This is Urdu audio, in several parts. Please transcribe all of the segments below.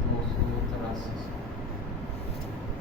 283।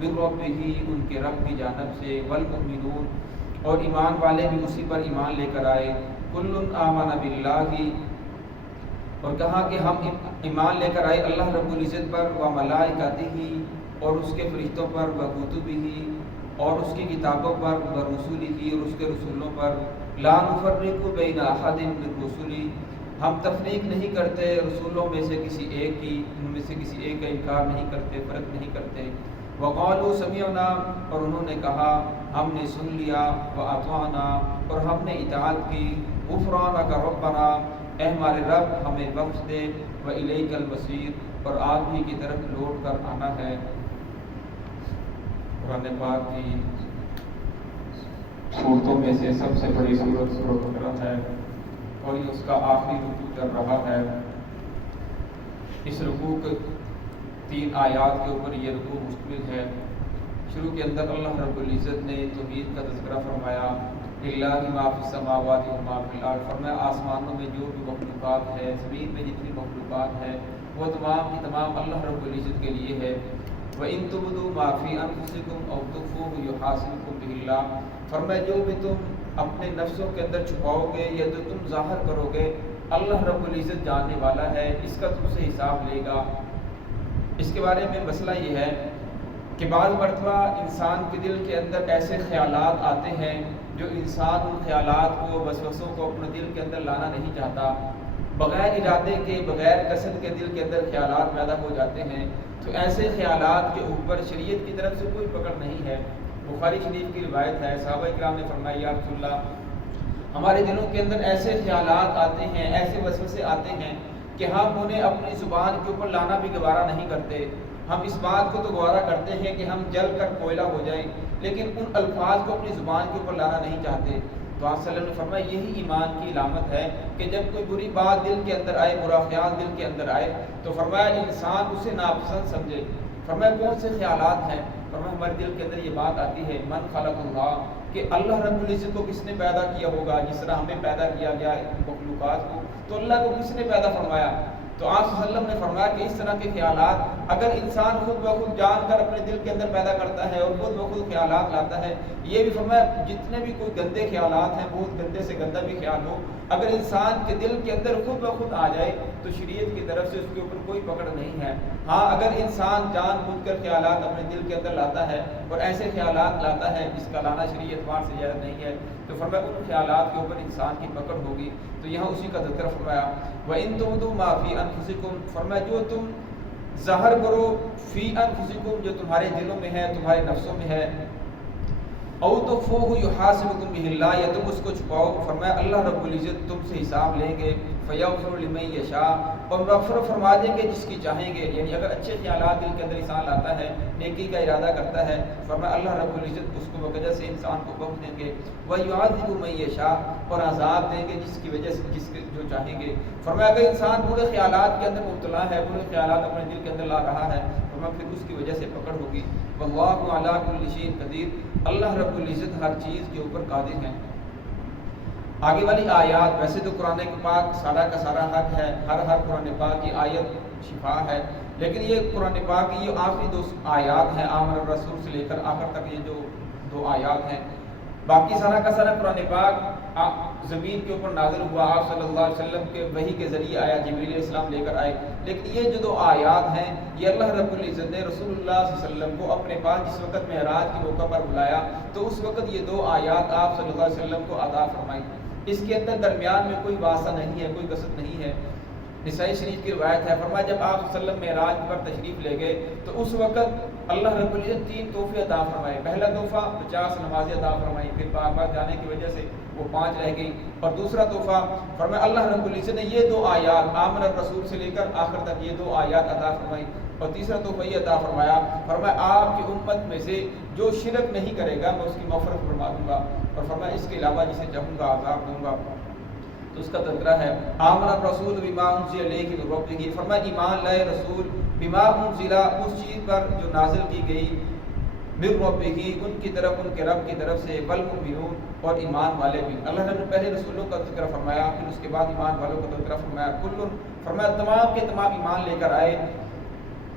من ربہ ان کے رب کی جانب سے، والمؤمنون اور ایمان والے بھی اسی پر ایمان لے کر آئے، کل آمن باللہ اور کہا کہ ہم ایمان لے کر آئے اللہ رب العزت پر، و ملائکتہ اور اس کے فرشتوں پر، و کتبہ اور اس کی کتابوں پر، و رسولہ اور اس کے رسولوں پر، لا نفرق بین احد من رسلہ ہم تفریق نہیں کرتے رسولوں میں سے کسی ایک کی، ان میں سے کسی ایک کا انکار نہیں کرتے، فرق نہیں کرتے، وقالوا سمعنا اور انہوں نے کہا ہم نے سن لیا، واطعنا اور ہم نے اطاعت کی، غفرانک ربنا اے ہمارے رب ہمیں بخش دے، والیک المصیر اور آپ ہی کی طرف لوٹ کر آنا ہے۔ قرآن پاک کی صورتوں میں سے سب سے بڑی صورت سورۃ بقرہ ہے اور یہ اس کا آخری رکوع چل رہا ہے۔ اس رکوع کے 3 آیات کے اوپر یہ رکوع مشتمل ہے۔ شروع کے اندر اللہ رب العزت نے توحید کا تذکرہ فرمایا، للہ ما فی السماوات و ما فی الارض، فرمایا آسمانوں میں جو بھی مخلوقات ہے، زمین میں جتنی مخلوقات ہے وہ تمام کی تمام اللہ رب العزت کے لیے ہے۔ وَإِن تُبْدُوا مَا فِي أَنفُسِكُمْ أَوْ تُخْفُوهُ يُحَاسِبْكُم بِهِ اللَّهُ، فرمایا جو بھی تم اپنے نفسوں کے اندر چھپاؤ گے یا جو تم ظاہر کرو گے اللہ رب العزت جاننے والا ہے، اس کا تم سے حساب لے گا۔ اس کے بارے میں مسئلہ یہ ہے کہ بعض مرتبہ انسان کے دل کے اندر ایسے خیالات آتے ہیں جو انسان ان خیالات کو، وسوسوں کو اپنے دل کے اندر لانا نہیں چاہتا، بغیر ارادے کے، بغیر قصد کے دل کے اندر خیالات پیدا ہو جاتے ہیں، تو ایسے خیالات کے اوپر شریعت کی طرف سے کوئی پکڑ نہیں ہے۔ بخاری شریف کی روایت ہے، صحابہ کرام نے فرمایا یا رسول اللہ ہمارے دلوں کے اندر ایسے خیالات آتے ہیں، ایسے وسوسے آتے ہیں کہ ہم انہیں اپنی زبان کے اوپر لانا بھی گوارا نہیں کرتے۔ ہم اس بات کو تو گوارا کرتے ہیں کہ ہم جل کر کوئلہ ہو جائیں، لیکن ان الفاظ کو اپنی زبان کے اوپر لانا نہیں چاہتے۔ تو آپ صلی اللہ علیہ وسلم نے فرمایا یہی ایمان کی علامت ہے کہ جب کوئی بری بات دل کے اندر آئے، برا خیال دل کے اندر آئے، تو فرمایا انسان اسے ناپسند سمجھے۔ فرمایا کون سے خیالات ہیں؟ فرمایا ہمارے دل کے اندر یہ بات آتی ہے من خلق اللہ، کہ اللہ رب العزت کو کس نے پیدا کیا ہوگا، جس طرح ہمیں پیدا کیا گیا مخلوقات کو، تو اللہ کو کس نے پیدا فرمایا؟ تو آپ صلی اللہ علیہ وسلم نے فرمایا کہ اس طرح کے خیالات اگر انسان خود بخود جان کر اپنے دل کے اندر پیدا کرتا ہے اور خود بخود خیالات لاتا ہے، یہ بھی فرمایا جتنے بھی کوئی گندے خیالات ہیں، بہت گندے سے گندہ بھی خیال ہو، اگر انسان کے دل کے اندر خود بخود آ جائے تو شریعت کی طرف سے اس کے اوپر کوئی پکڑ نہیں ہے۔ ہاں اگر انسان جان بوجھ کر خیالات اپنے دل کے اندر لاتا ہے اور ایسے خیالات لاتا ہے جس کا لانا شریعت وار سے جائز نہیں ہے، تو فرمایا ان خیالات کے اوپر انسان کی پکڑ ہوگی۔ تو یہاں اسی کا ذکر فرمایا وَإِن تُبْدُوا مَا فِي أَنفُسِكُمْ، فرمایا جو تم ظاہر کرو فی انفسکم جو تمہارے دلوں میں ہے، تمہارے نفسوں میں ہے، او تخفوہ یحاسبکم بہ اللہ، یا تم اس کو چھپاؤ، فرمایا اللہ رب العزت تم سے حساب لیں گے، فیغفر لمن یشاء، اور مغفرت فرما دیں گے جس کی چاہیں گے۔ یعنی اگر اچھے خیالات دل کے اندر انسان لاتا ہے، نیکی کا ارادہ کرتا ہے، فرمایا اللہ رب العزت اس کو وجہ سے انسان کو بخش دیں گے، ویعذب من یشاء، اور عذاب دیں گے جس کی وجہ سے جو چاہیں گے۔ فرمایا اگر انسان برے خیالات کے اندر مبتلا ہے، برے خیالات اپنے دل کے اندر لا رہا ہے، فرمایا پھر اس کی وجہ سے پکڑ ہوگی۔ واللہ علی کل شیء قدیر، اللہ رب العزت ہر چیز کے اوپر قادر ہیں۔ آگے والی آیات ویسے تو قرآن پاک سارا کا سارا حق ہے، ہر قرآن پاک کی آیت شفا ہے، لیکن یہ قرآن پاک کی یہ آخری 2 آیات ہیں، آمن الرسول سے لے کر آخر تک یہ جو 2 آیات ہیں، باقی سارا کا سارا قرآن پاک زمین کے اوپر نازل ہوا، آپ صلی اللہ علیہ وسلم کے وحی کے ذریعے آیا، جبریل علیہ السلام لے کر آئے، لیکن یہ جو 2 آیات ہیں یہ اللہ رب العزت نے رسول اللہ صلی اللہ علیہ وسلم کو اپنے پاس جس وقت معراج کے موقع پر بلایا تو اس وقت یہ 2 آیات آپ صلی اللہ علیہ وسلم کو عطا فرمائی۔ اس کے اندر درمیان میں کوئی واسطہ نہیں ہے، کوئی قصد نہیں ہے۔ نسائی شریف کی روایت ہے، فرمایا جب آپ صلی اللہ علیہ وسلم معراج پر تشریف لے گئے تو اس وقت اللہ رب العزت 3 تحفے عطا فرمائے۔ پہلا تحفہ 50 نمازیں عطا فرمائی، پھر بار جانے کی وجہ سے وہ 5 رہ گئی، اور دوسرا تحفہ فرمایا اللہ رب العزت نے یہ 2 آیات آمن الرسول سے لے کر آخر تک یہ 2 آیات عطا فرمائی، اور تیسرا تحفہ یہ عطا فرمایا آپ کی امت میں سے جو شرک نہیں کرے گا میں اس کی مغفرت فرما دوں گا، اور فرمایا اس کے علاوہ جسے چاہوں گا عذاب دوں گا۔ تو اس کا تذکرہ ہے آمن الرسول بما انزل الیہ من ربہ، فرمایا ایمان لائے رسول بما انزل، اس چیز پر جو نازل کی گئی، من ربہ ان کی طرف، ان کے رب کی طرف سے، والمؤمنون اور ایمان والے بھی۔ اللہ نے پہلے رسولوں کا تذکرہ فرمایا، پھر اس کے بعد ایمان والوں کا تذکرہ فرمایا، کل فرمایا تمام کے تمام ایمان لے کر آئے،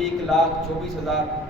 1,24,000,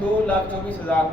2,24,000,